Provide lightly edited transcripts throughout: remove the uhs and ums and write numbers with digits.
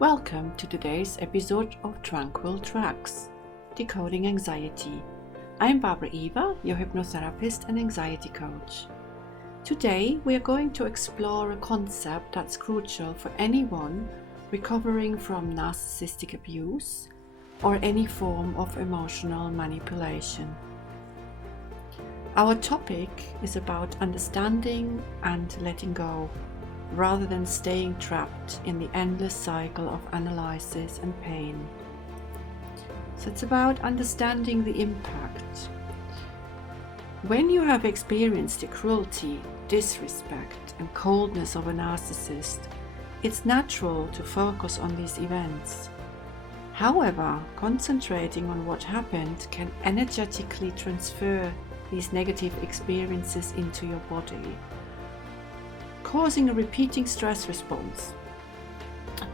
Welcome to today's episode of Tranquil Tracks, Decoding Anxiety. I'm Barbara Eva, your hypnotherapist and anxiety coach. Today we are going to explore a concept that's crucial for anyone recovering from narcissistic abuse or any form of emotional manipulation. Our topic is about understanding and letting go, rather than staying trapped in the endless cycle of analysis and pain. So it's about understanding the impact. When you have experienced the cruelty, disrespect, and coldness of a narcissist, it's natural to focus on these events. However, concentrating on what happened can energetically transfer these negative experiences into your body, causing a repeating stress response.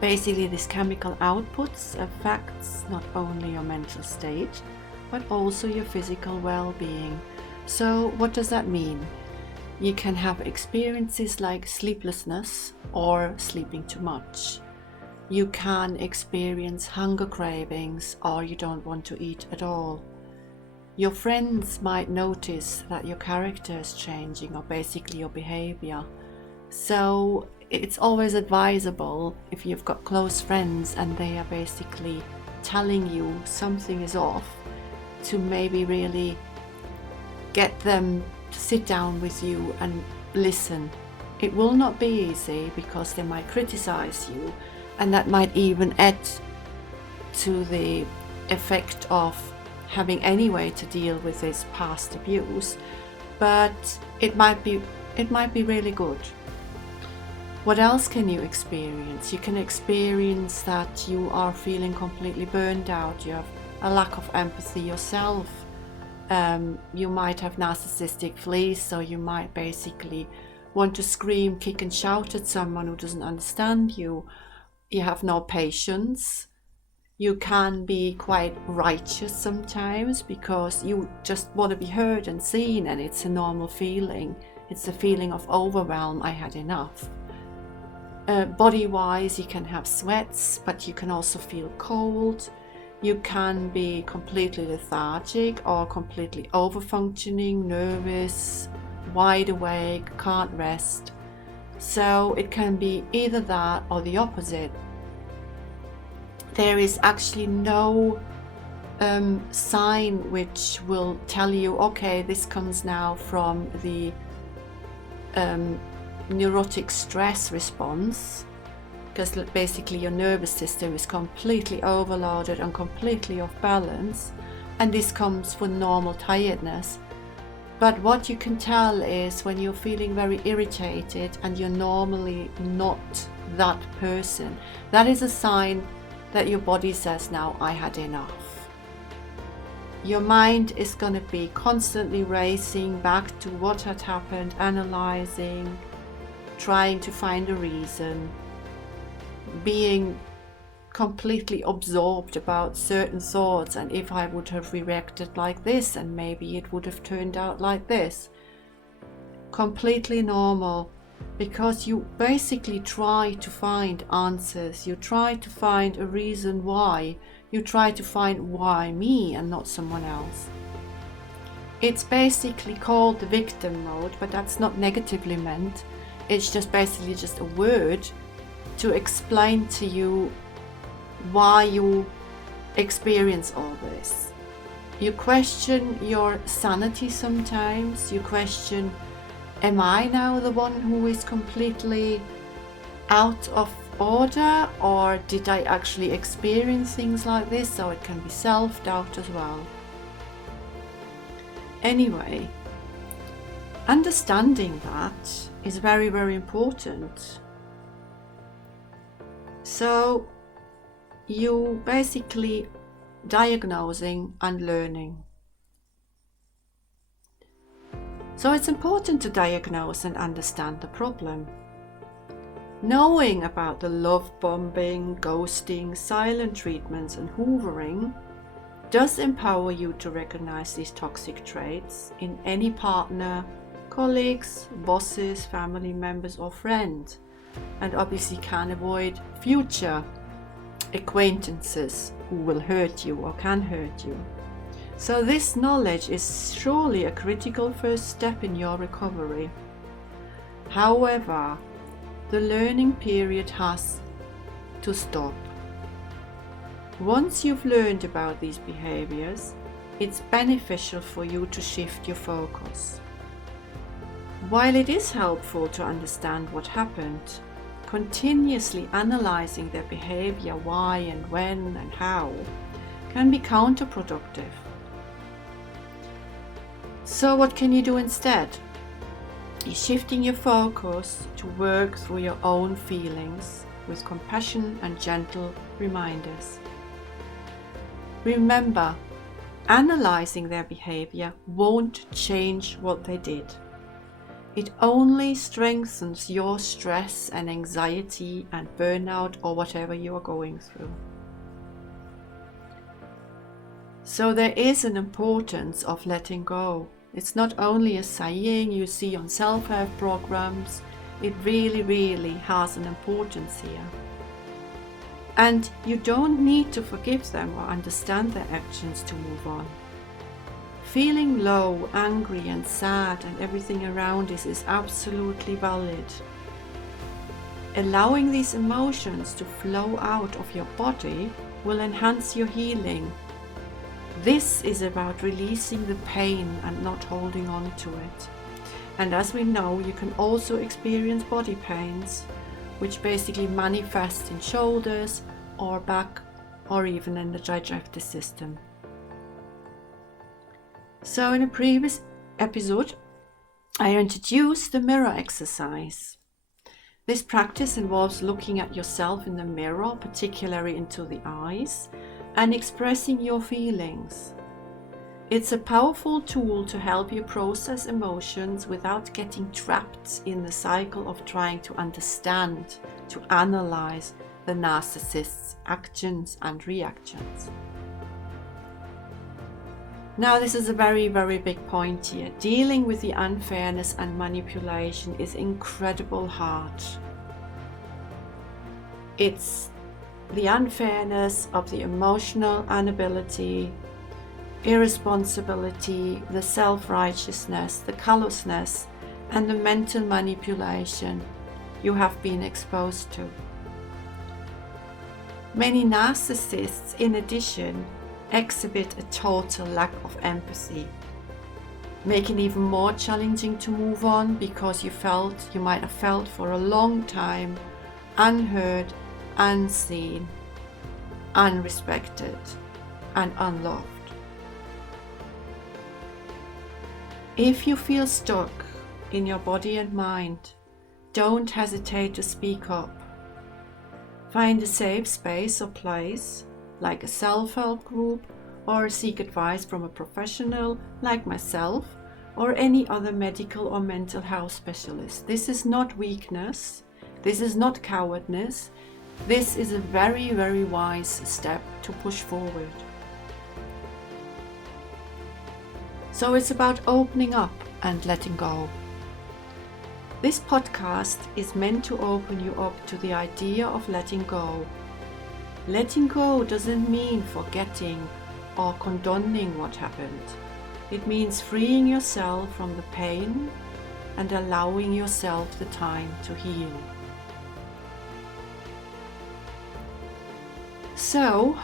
Basically, this chemical outputs affects not only your mental state, but also your physical well-being. So what does that mean? You can have experiences like sleeplessness or sleeping too much. You can experience hunger cravings, or you don't want to eat at all. Your friends might notice that your character is changing, or basically your behavior. So it's always advisable, if you've got close friends and they are basically telling you something is off, to maybe really get them to sit down with you and listen. It will not be easy because they might criticize you, and that might even add to the effect of having any way to deal with this past abuse, but it might be really good. What else can you experience? You can experience that you are feeling completely burned out. You have a lack of empathy yourself. You might have narcissistic fleas, so you might basically want to scream, kick and shout at someone who doesn't understand you. You have no patience. You can be quite righteous sometimes because you just want to be heard and seen, and it's a normal feeling. It's a feeling of overwhelm. I had enough. Body-wise, you can have sweats, but you can also feel cold. You can be completely lethargic or completely over-functioning, nervous, wide awake, can't rest. So it can be either that or the opposite. There is actually no sign which will tell you, okay, this comes now from the neurotic stress response, because basically your nervous system is completely overloaded and completely off balance, and this comes from normal tiredness. But what you can tell is when you're feeling very irritated and you're normally not that person, that is a sign that your body says, now I had enough. Your mind is going to be constantly racing back to what had happened, analyzing, trying to find a reason, being completely absorbed about certain thoughts, and if I would have reacted like this, and maybe it would have turned out like this. Completely normal, because you basically try to find answers, you try to find a reason why, you try to find why me and not someone else. It's basically called the victim mode, but that's not negatively meant. It's just basically just a word to explain to you why you experience all this. You question your sanity sometimes. You question, am I now the one who is completely out of order, or did I actually experience things like this? So it can be self-doubt as well. Anyway, understanding that is very, very important. So you basically diagnosing and learning. So it's important to diagnose and understand the problem. Knowing about the love bombing, ghosting, silent treatments and hoovering does empower you to recognize these toxic traits in any partner, colleagues, bosses, family members or friends, and obviously can avoid future acquaintances who will hurt you or can hurt you. So this knowledge is surely a critical first step in your recovery. However, the learning period has to stop. Once you've learned about these behaviors, it's beneficial for you to shift your focus. While it is helpful to understand what happened, continuously analyzing their behavior, why and when and how, can be counterproductive. So what can you do instead? Is shifting your focus to work through your own feelings with compassion and gentle reminders. Remember, analyzing their behavior won't change what they did. It only strengthens your stress and anxiety and burnout or whatever you are going through. So there is an importance of letting go. It's not only a saying you see on self-help programs, it really has an importance here. And you don't need to forgive them or understand their actions to move on. Feeling low, angry and sad and everything around this is absolutely valid. Allowing these emotions to flow out of your body will enhance your healing. This is about releasing the pain and not holding on to it. And as we know, you can also experience body pains, which basically manifest in shoulders or back or even in the digestive system. So in a previous episode, I introduced the mirror exercise. This practice involves looking at yourself in the mirror, particularly into the eyes, and expressing your feelings. It's a powerful tool to help you process emotions without getting trapped in the cycle of trying to understand, to analyze the narcissist's actions and reactions. Now, this is a very big point here. Dealing with the unfairness and manipulation is incredibly hard. It's the unfairness of the emotional inability, irresponsibility, the self-righteousness, the callousness, and the mental manipulation you have been exposed to. Many narcissists, in addition, exhibit a total lack of empathy, making it even more challenging to move on because you might have felt for a long time unheard, unseen, unrespected, and unloved. If you feel stuck in your body and mind, don't hesitate to speak up. Find a safe space or place, like a self-help group, or seek advice from a professional like myself or any other medical or mental health specialist. This is not weakness, this is not cowardness, this is a very wise step to push forward. So it's about opening up and letting go. This podcast is meant to open you up to the idea of letting go. Letting go doesn't mean forgetting or condoning what happened. It means freeing yourself from the pain and allowing yourself the time to heal. So,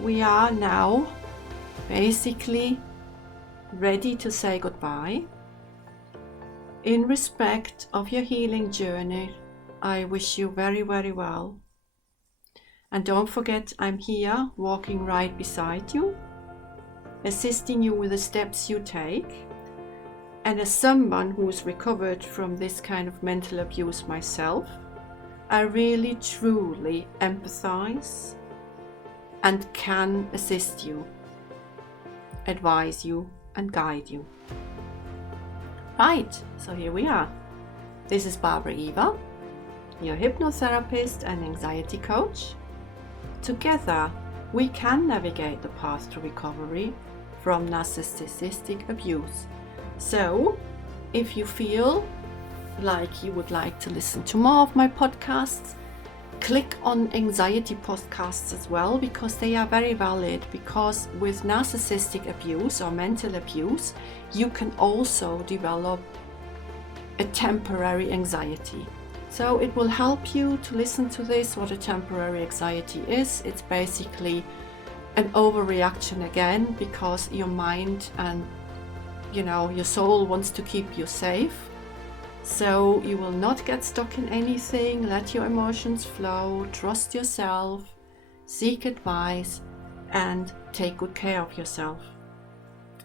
we are now basically ready to say goodbye. In respect of your healing journey, I wish you very well. And don't forget, I'm here walking right beside you, assisting you with the steps you take. And as someone who's recovered from this kind of mental abuse myself, I really truly empathize and can assist you, advise you and guide you. Right, so here we are. This is Barbara Eva, your hypnotherapist and anxiety coach. Together, we can navigate the path to recovery from narcissistic abuse. So, if you feel like you would like to listen to more of my podcasts, click on anxiety podcasts as well, because they are very valid, because with narcissistic abuse or mental abuse, you can also develop a temporary anxiety. So it will help you to listen to this, what a temporary anxiety is. It's basically an overreaction again, because your mind and your soul wants to keep you safe. So you will not get stuck in anything. Let your emotions flow, trust yourself, seek advice, and take good care of yourself.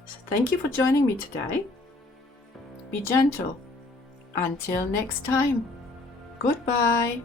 So thank you for joining me today. Be gentle. Until next time. Goodbye.